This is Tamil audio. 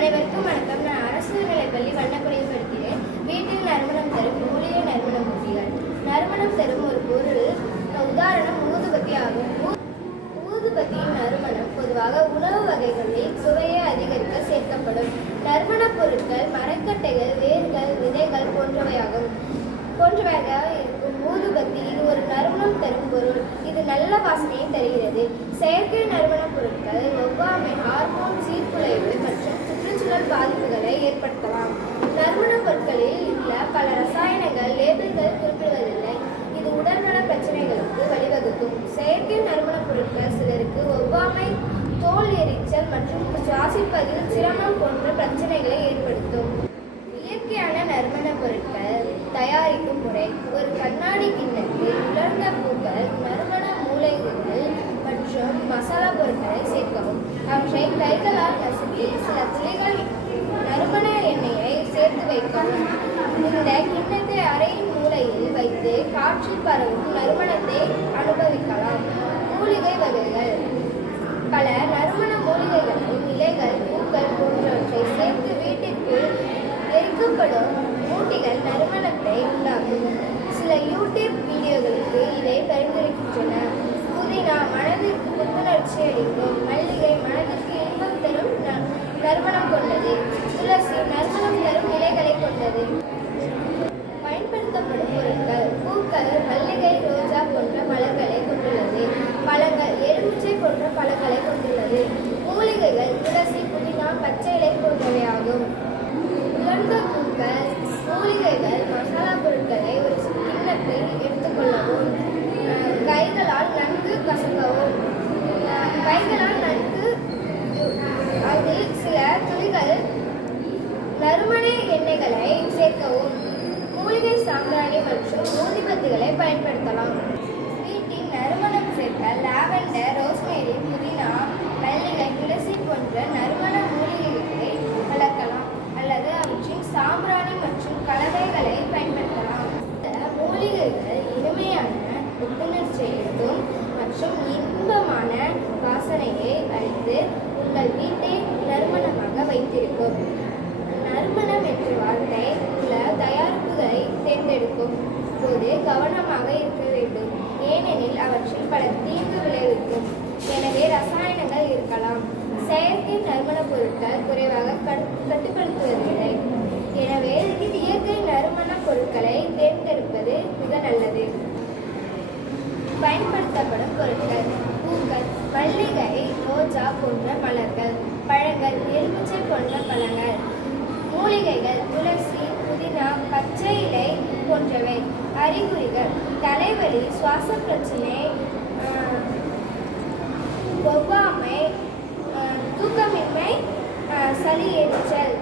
அனைவருக்கும் வணக்கம். நான் அரசு நிலைப்பள்ளி வண்ணக்குறையில் படிக்கிறேன். வீட்டில் நறுமணம் தரும் மூலிகை நறுமண ஊட்டிகள். நறுமணம் தரும் ஒரு பொருள் உதாரணம் ஊதுபத்தி ஆகும். ஊதுபத்தியின் நறுமணம் பொதுவாக உணவு வகைகளில் சுவையை அதிகரிக்க சேர்க்கப்படும் நறுமணப் பொருட்கள் மரக்கட்டைகள், வேர்கள், விதைகள் போன்றவையாக இருக்கும். ஊதுபத்தி இது ஒரு நறுமணம் தரும் பொருள். இது நல்ல வாசனையை தருகிறது. செயற்கை நறுமணப் பொருட்கள் ஒவ்வாமை, ஹார்மோன் சீர்குலைவு மற்றும் சுற்றுச்சூழல் பாதிப்புகளை ஏற்படுத்தலாம். நறுமணப் பொருட்களில் உள்ள பல ரசாயனங்கள் லேபிள்கள் குறிப்பிடுவதில்லை. இது உடல்நல பிரச்சனைகளுக்கு வழிவகுக்கும். செயற்கை நறுமணப் பொருட்கள் சிலருக்கு ஒவ்வாமை, தோல் எரிச்சல் மற்றும் சுவாசிப்பதில் சிரமம் போன்ற பிரச்சனைகளை ஏற்படுத்தும். இயற்கையான நறுமணப் பொருட்கள் தயாரிக்கும் முறை: ஒரு கண்ணாடி கிண்ணத்தில் உலர்ந்த பூக்கள், நறுமண மூலிகைகள் மற்றும் மசாலா பொருட்களை சேர்க்கவும். அவற்றை கைகளால் நசுக்கி சில துளிகள் நறுமண எண்ணெயை சேர்த்து வைக்கவும். இந்த கிண்ணத்தை அறையின் மூலையில் வைத்து காற்றில் பரவும் நறுமணத்தை அனுபவிக்கலாம். மூலிகை வகைகள்: பல நறுமண மூலிகைகளை இலைகள், பூக்கள் போன்றவற்றை சேர்த்து வீட்டிற்குள் எரிக்கப்படும் ஊட்டிகள் நறுமணத்தை உண்டாக்கும். சில யூடியூப் வீடியோக்களுக்கு இதை பரிந்துரைக்கின்றன. புதினா மனதிற்கு புத்துணர்ச்சி அளிக்கும். மல்லிகை மனதிற்கு இன்பம் தரும் நறுமணம் கொண்டது. துளசி நறுமணம் தரும் இலைகளை கொண்டது. பயன்படுத்தப்படும் பொருட்கள்: பூக்கள் மல்லிகை, ரோஜா போன்ற மலர்களை கொண்டுள்ளது. பழங்கள் எலுமிச்சை போன்ற பழங்களை கொண்டுள்ளது. மூலிகைகள் துளசி, புதினா, பச்சை இலை போன்றவையாகும். உலர்ந்த பூக்கள், மூலிகைகள், மசாலா பொருட்களை ஒரு கிண்ணத்தில் எடுத்துக்கொள்ளவும். கைகளால் நன்கு கசக்கவும். அதில் சில துளிகள் நறுமண எண்ணெய்களை சேர்க்கவும். மூலிகை சாம்பிராணி மற்றும் ஊதுபத்திகளை பயன்படுத்தலாம். வீட்டில் நறுமணம் சேர்க்க லாவெண்டர், ரோஸ்மேரி, புதினா, மல்லிகை, துளசி போன்ற நறுமண மூலிகைகளை வளர்க்கலாம் அல்லது அவற்றின் சாம்பிராணி மற்றும் கலவைகளை பயன்படுத்தலாம். மூலிகைகள் இனிமையான புத்துணர்ச்சியையும் மற்றும் இன்பமான வாசனையை அளித்து உங்கள் வீட்டை நறுமணமாக வைத்திருக்கும். நறுமணம் என்ற வார்த்தை உள்ள தயாரிப்புகளை தேர்ந்தெடுக்கும் போது கவனமாக இருக்க வேண்டும். ஏனெனில் அவற்றில் பல தீங்கு விளைவிக்கும். எனவே ரசாயனங்கள் இருக்கலாம். செயற்கை நறுமணப் பொருட்கள் குறைவாக கட்டுப்படுத்துவதில்லை. எனவே இயற்கை நறுமணப் பொருட்களை தேர்ந்தெடுப்பது மிக நல்லது. பயன்படுத்தப்படும் பொருட்கள்: பூக்கள் மல்லிகை, ரோஜா போன்ற மலர்கள். பழங்கள் எலுமிச்சை போன்ற பழங்கள். மூலிகைகள் துளசி, புதினா, பச்சை இலை போன்றவை. அறிகுறிகள்: தலைவலி, சுவாச பிரச்சனை, ஒவ்வாமை, தூக்கமின்மை, சளி எரிச்சல்.